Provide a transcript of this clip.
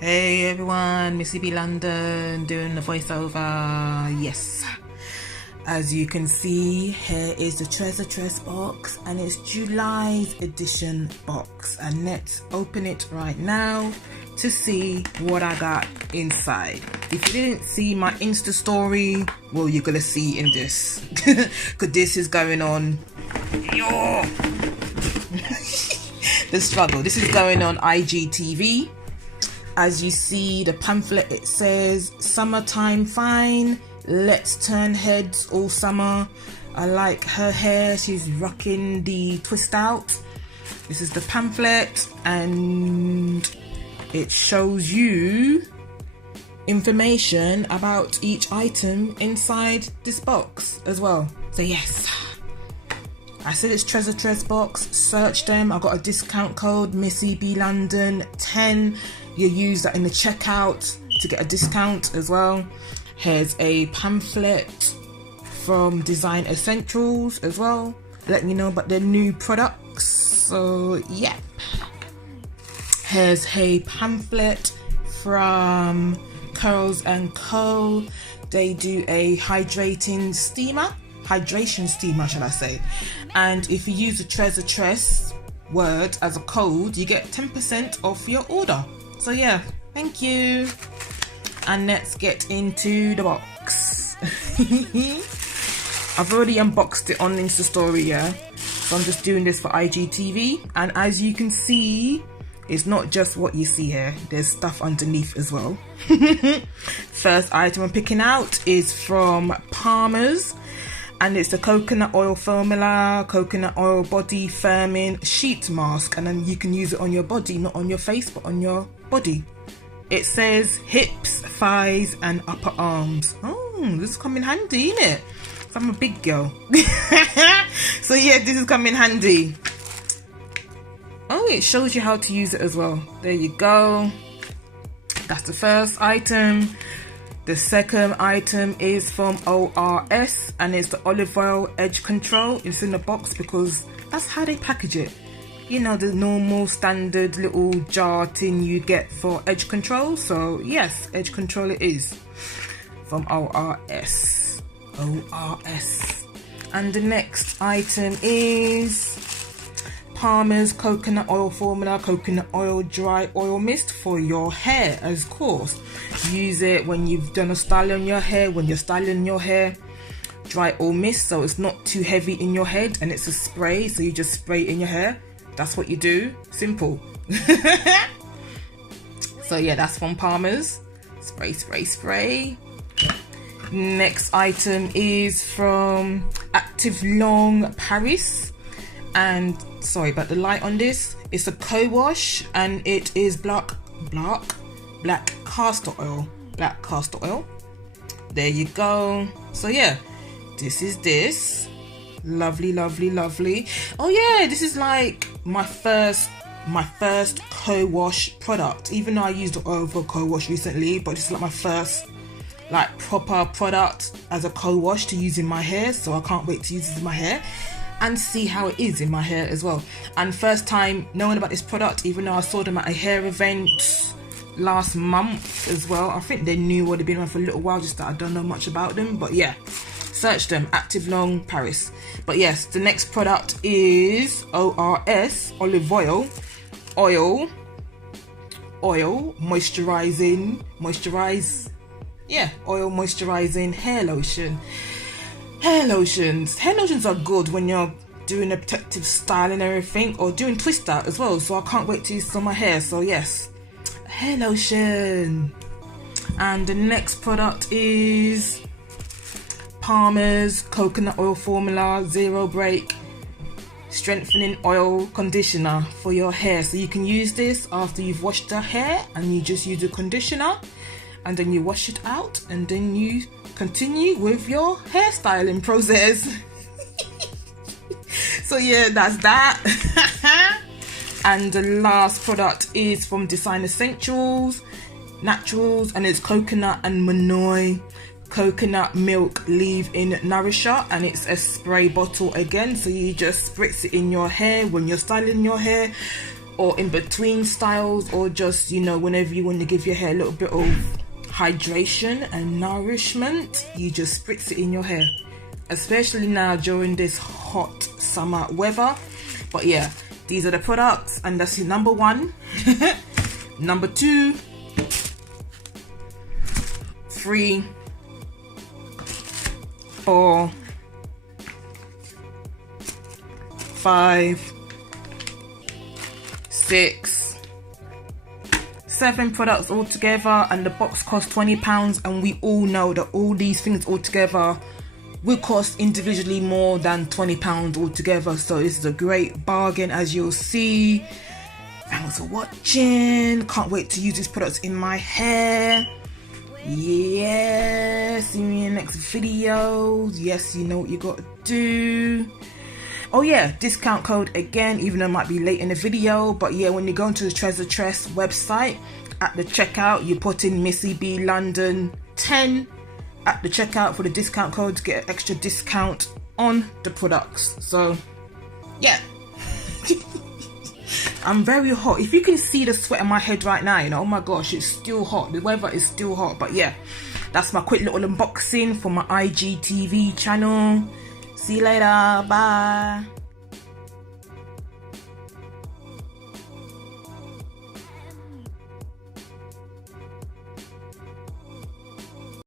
Hey everyone, Missybeelondon doing the voiceover. Yes, as you can see, here is the Tress box, and it's July's edition box. And let's open it right now to see what I got inside. If you didn't see my Insta story, well, you're gonna see in this, because this is going on. Yo, the struggle. This is going on IGTV. As you see the pamphlet, it says summertime fine, let's turn heads all summer. I like her hair, she's rocking the twist out. This is the pamphlet, and it shows you information about each item inside this box as well. So yes, I said it's Tress box. Search them. I got a discount code Missybeelondon 10. You use that in the checkout to get a discount as well. Here's a pamphlet from Design Essentials as well, let me know about their new products. So yeah, here's a pamphlet from Curls and Co. They do a hydration steamer shall I say, and if you use the Tress word as a code, you get 10% off your order. So yeah, thank you. And let's get into the box. I've already unboxed it on Insta story, yeah, so I'm just doing this for IGTV. And as you can see, it's not just what you see here, there's stuff underneath as well. First item I'm picking out is from Palmer's, and it's the coconut oil formula, coconut oil body firming sheet mask, and then you can use it on your body, not on your face but on your body. It says hips, thighs and upper arms. Oh, this is coming handy, isn't it? So I'm a big girl. So yeah, this is coming handy. Oh, it shows you how to use it as well. There you go. That's the first item. The second item is from ORS, and it's the olive oil edge control. It's in the box because that's how they package it. You know, the normal standard little jar tin you get for edge control. So yes, edge control it is from ORS. And the next item is Palmer's coconut oil formula, coconut oil dry oil mist for your hair, of course. Use it when you've done a style on your hair, when you're styling your hair. Dry oil mist, so it's not too heavy in your head, and it's a spray, so you just spray it in your hair. That's what you do. Simple. So yeah, that's from Palmer's. Spray. Next item is from Active Long Paris, and sorry about the light on this. It's a co-wash, and it is black castor oil. There you go. So yeah, this is this. Lovely. Oh yeah, this is like my first co-wash product, even though I used the oil for co-wash recently, but this is like my first like proper product as a co-wash to use in my hair. So I can't wait to use this in my hair and see how it is in my hair as well. And first time knowing about this product, even though I saw them at a hair event last month as well. I think they knew what they'd been around for a little while, just that I don't know much about them. But yeah, search them, Active Long Paris. But yes, the next product is ORS olive oil moisturizing hair lotion. Hair lotions are good when you're doing a protective style and everything, or doing twist out as well. So I can't wait to use this on my hair. So yes, hair lotion. And the next product is Palmer's coconut oil formula zero break strengthening oil conditioner for your hair. So you can use this after you've washed the hair, and you just use the conditioner, and then you wash it out, and then you continue with your hairstyling process. So yeah, that's that. And the last product is from Design Essentials Naturals, and it's coconut and Manoi coconut milk leave-in nourisher, and it's a spray bottle again, so you just spritz it in your hair when you're styling your hair, or in between styles, or just, you know, whenever you want to give your hair a little bit of hydration and nourishment, you just spritz it in your hair, especially now during this hot summer weather. But yeah, these are the products, and that's your number 1. Number 2, 3, 4, 5, 6, 7 products all together, and the box costs £20, and we all know that all these things all together will cost individually more than £20 altogether. So this is a great bargain, as you'll see. Thanks for watching. Can't wait to use these products in my hair. Yeah, see me in the next videos. Yes, you know what you got to do. Oh yeah, discount code again, even though it might be late in the video, but yeah, when you go into the Tress website, at the checkout you put in Missybeelondon 10 at the checkout for the discount code to get an extra discount on the products. So yeah. I'm very hot. If you can see the sweat on my head right now, you know, oh my gosh, it's still hot. The weather is still hot. But yeah, that's my quick little unboxing for my IGTV channel. See you later. Bye.